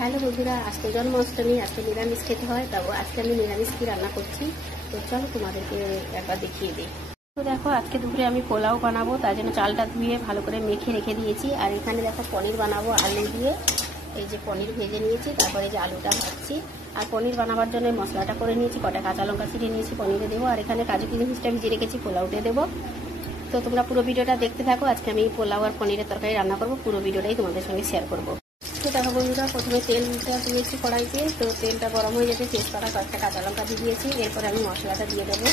Hello বন্ধুরা, আজকে জন্মাষ্টমী, আজকে নিরামিষ খেতে হয়। তাও আজকে আমি নিরামিষ কি রান্না করছি তো চলো তোমাদেরকে একবার দেখিয়ে দিই। তো দেখো, আজকে দুপুরে আমি পোলাও বানাবো, তার জন্য চালটা ধুয়ে ভালো করে মেখে রেখে দিয়েছি। আর এখানে দেখো পনির বানাবো আলু দিয়ে। এই যে পনির ভেজে নিয়েছি, তারপরে যে আলুটা ভাজছি। আর পনির বানাবার জন্য মশলাটা করে নিয়েছি, কটা কাঁচা লঙ্কা ছিঁড়ে নিয়েছি পনিরে দেবো। আর এখানে কাজু কিশমিশটা ভিজিয়ে রেখেছি, পোলাওতে দেবো। তো তোমরা পুরো ভিডিওটা দেখতে থাকো। আজকে আমি পোলাও আর পনিরের তরকারি রান্না করবো, পুরো ভিডিওটাই তোমাদের সঙ্গে শেয়ার করবো। তো দেখো বন্ধুরা, প্রথমে তেলটা দিয়েছি কড়াইতে। তো তেলটা গরম হয়ে যাবে, তেজপাতা কয়েকটা কাঁচা লঙ্কা দিয়ে দিয়েছি। এরপরে আমি মশলাটা দিয়ে দেবো।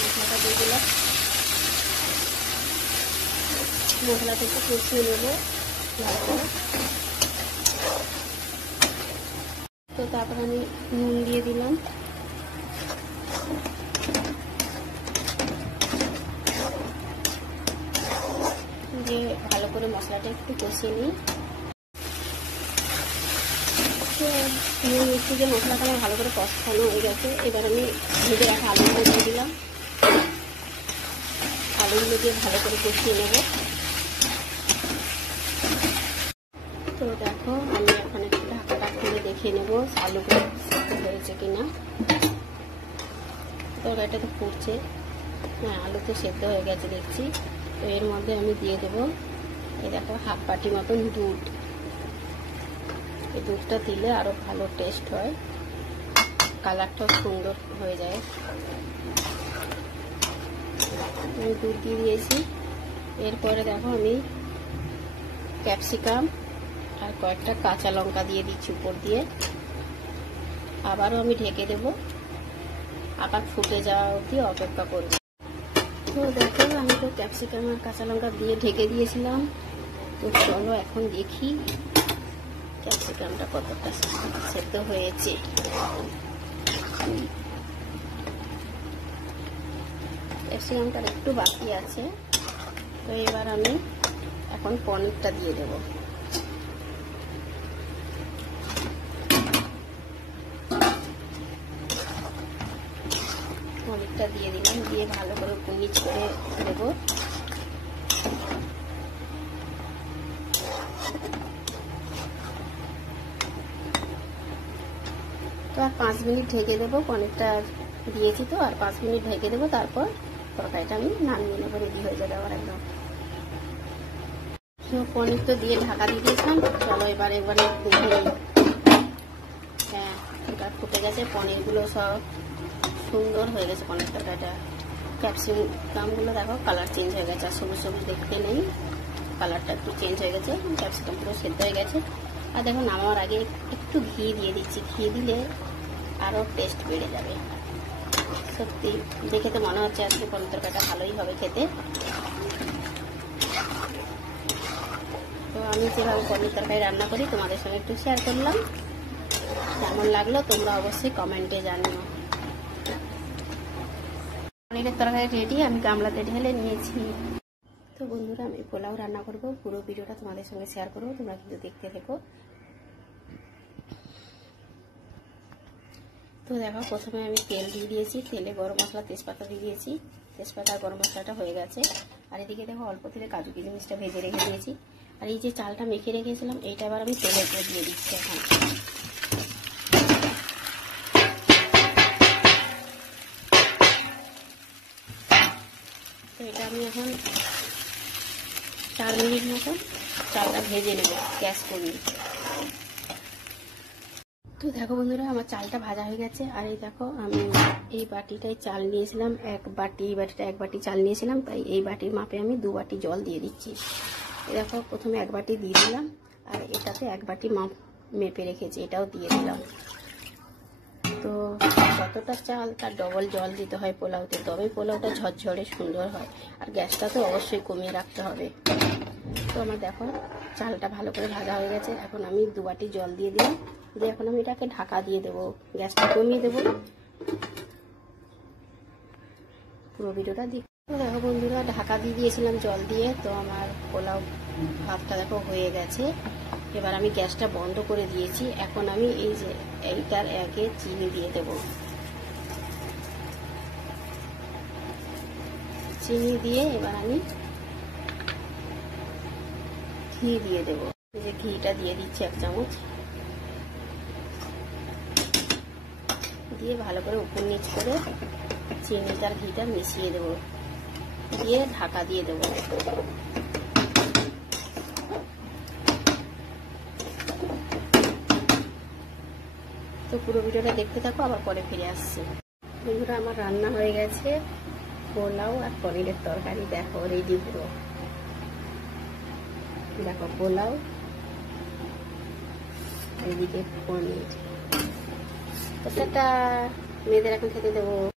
মশলাটা দিয়ে দিলাম, মশলাটা একটু কষিয়ে নেবো ভালো করে। তো তারপর আমি নুন দিয়ে দিলাম, দিয়ে ভালো করে মশলাটা একটু কষিয়ে নিই। মিষ্টি যে মশলাটা আমার ভালো করে কষানো হয়ে গেছে। এবার আমি ভেজে রাখা আলুগুলো দিয়ে দিলাম। আলুগুলো দিয়ে ভালো করে কষিয়ে নেব। তো দেখো, আমি এখন একটু ঢাকাটা খুলে দেখে নেব আলুগুলো হয়েছে কিনা। তরকারিটা তো ফুটছে, হ্যাঁ আলু তো সেদ্ধ হয়ে গেছে দেখছি। তো এর মধ্যে আমি দিয়ে দেবো, এই দেখো হাফ বাটি মতন দুধ। এই দুধটা দিলে আরো ভালো টেস্ট হয়, কালারটাও সুন্দর হয়ে যায়। আমি দুধ দিয়ে দিয়েছি। এরপরে দেখো আমি ক্যাপসিকাম আর কয়েকটা কাঁচা লঙ্কা দিয়ে দিচ্ছি উপর দিয়ে। আবারও আমি ঢেকে দেব, আবার ফুটে যাওয়া অবধি অপেক্ষা করব। তো দেখো, আমি তো ক্যাপসিকাম আর কাঁচা লঙ্কা দিয়ে ঢেকে দিয়েছিলাম। তো চলো এখন দেখি ক্যাপসিকামটা কতটা সেদ্ধ হয়েছে। ক্যাপসিকামটা একটু বাকি আছে। তো এবার আমি এখন পনিরটা দিয়ে দেব। পনিরটা দিয়ে দিলাম, দিয়ে ভালো করে কুচিজ করে দেবো। তো আর 5 মিনিট ঢেকে দেবো। পনিরটা দিয়েছি তো, আর 5 মিনিট ঢেকে দেবো। তারপর তরকারিটা আমি নামিয়ে নেবো, রেডি হয়ে যাবে আবার একদম। তো পনির তো দিয়ে ঢাকা দিয়ে দিয়েছিলাম। চলো এবারে হ্যাঁ, এটা ফুটে গেছে। পনিরগুলো সব সুন্দর হয়ে গেছে। পনির তরকারিটা, ক্যাপসিকামগুলো দেখো কালার চেঞ্জ হয়ে গেছে, আর সবুজ সবুজ দেখতে নেই, কালারটা একটু চেঞ্জ হয়ে গেছে। ক্যাপসিকাম পুরো সেদ্ধ হয়ে গেছে। আর দেখো নামার আগে একটু ঘি দিয়ে দিচ্ছি, ঘি দিলে আরও টেস্ট বেড়ে যাবে। সত্যি দেখে তো মনে হচ্ছে আজকে পনির তরকারিটা ভালোই হবে খেতে। তো আমি যেভাবে পনির তরকারি রান্না করি তোমাদের সঙ্গে একটু শেয়ার করলাম। কেমন লাগলো তোমরা অবশ্যই কমেন্টে জানিও। পনিরের তরকারি রেডি, আমি গামলাতে ঢেলে নিয়েছি। তো বন্ধুরা, আমি পোলাও রান্না করব, পুরো ভিডিওটা তোমাদের সঙ্গে শেয়ার করবো, তোমরা কিন্তু দেখতে থেকো। তো দেখো, প্রথমে আমি তেল দিয়ে দিয়েছি, তেলে গরম মশলা তেজপাতা দিয়ে দিয়েছি। তেজপাতা আর গরম মশলাটা হয়ে গেছে। আর এদিকে দেখো অল্প তেলে কাজু কিশমিশটা ভেজে রেখে দিয়েছি। আর এই যে চালটা মেখে রেখেছিলাম, এইটা আবার আমি তেলের উপর দিয়ে দিচ্ছি এখন। তো এটা আমি এখন 4 মিনিট মতন চালটা ভেজে নেব গ্যাস কমিয়ে। তো দেখো বন্ধুরা, আমার চালটা ভাজা হয়ে গেছে। আর এই দেখো, আমি এই বাটিটাই চাল নিয়েছিলাম, এক বাটি, এই বাটিটা 1 বাটি চাল নিয়েছিলাম, তাই এই বাটির মাপে আমি 2 বাটি জল দিয়ে দিচ্ছি। এই দেখো, প্রথমে 1 বাটি দিয়ে দিলাম, আর এটাতে 1 বাটি মাপ মেপে রেখেছি, এটাও দিয়ে দিলাম। তো যতটা চাল তার ডবল জল দিতে হয় পোলাওতে, তবে পোলাওটা ঝরঝরে সুন্দর হয়। আর গ্যাসটা তো অবশ্যই কমিয়ে রাখতে হবে। তো আমার দেখো চালটা ভালো করে ভাজা হয়ে গেছে। এখন আমি 2 বাটি জল দিয়ে দিলাম, দিয়ে এখন আমি এটাকে ঢাকা দিয়ে দেবো, গ্যাসটা কমিয়ে দেবো। পুরো ভিডিওটা দেখো বন্ধুরা, ঢাকা দিয়ে দিয়েছিলাম জল দিয়ে। তো আমার পোলাও ভাতটা দেখো হয়ে গেছে। এবার আমি গ্যাসটা বন্ধ করে দিয়েছি। এখন আমি এই যে এইটার আগে চিনি দিয়ে দেব। চিনি দিয়ে এবার আমি ঘি দিয়ে দেব। এই যে ঘিটা দিয়ে দিচ্ছি 1 চামচ, দিয়ে ভালো করে উপর নিচ করে চিনিটার ঘিটা মিশিয়ে দেবো, দিয়ে ঢাকা দিয়ে দেবো। তো পুরো ভিডিওটা দেখতে থাকো, আবার পরে ফিরে আসছি। বন্ধুরা, আমার রান্না হয়ে গেছে, পোলাও আর পনিরের তরকারি। দেখো রেডি পুরো, দেখো পোলাও, এদিকে পনির। তো টাটা, মেয়েদের এখন খেতে দেবো।